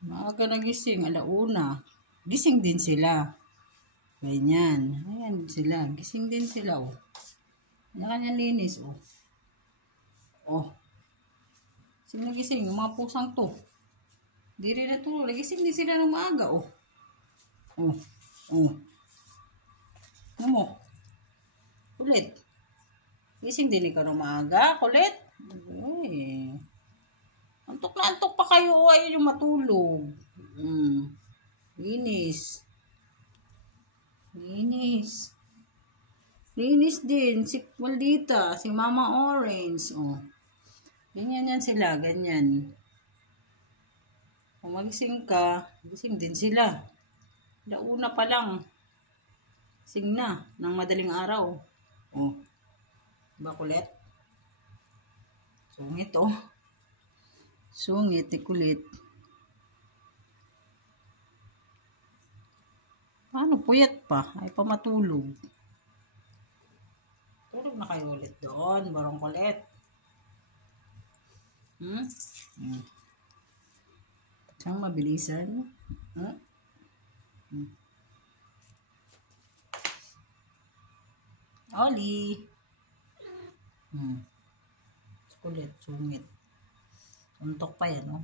Maaga nagising, 1:00. Gising din sila. Ganyan. Ayan sila. Gising din sila, oh. Kanya-kanya linis, oh. Oh. Sino nagising? Yung mga pusang to. Di rin natulog. Nagising din sila ng maaga, oh. Oh. Oh. Ano mo? Kulit. Gising din ikaw ng maaga. Kulit. Ay. Antok na antok pa kayo. Ayaw yung matulog. Linis. Linis. Linis din. Si Maldita. Si Mama Orange. Oh. Ganyan yan sila. Ganyan. Kung magising ka, gising din sila. 1:00 pa lang. Gising na. Ng madaling araw. Oh. Diba kulit? Sungit, oh. Sungit, kulit. Paano? Puyat pa. Ay pa matulog. Tulog na kayo ulit doon. Barong kulit. Siyang mabilisan. Oli. Kulit. Sungit. Untok pa yan, oh.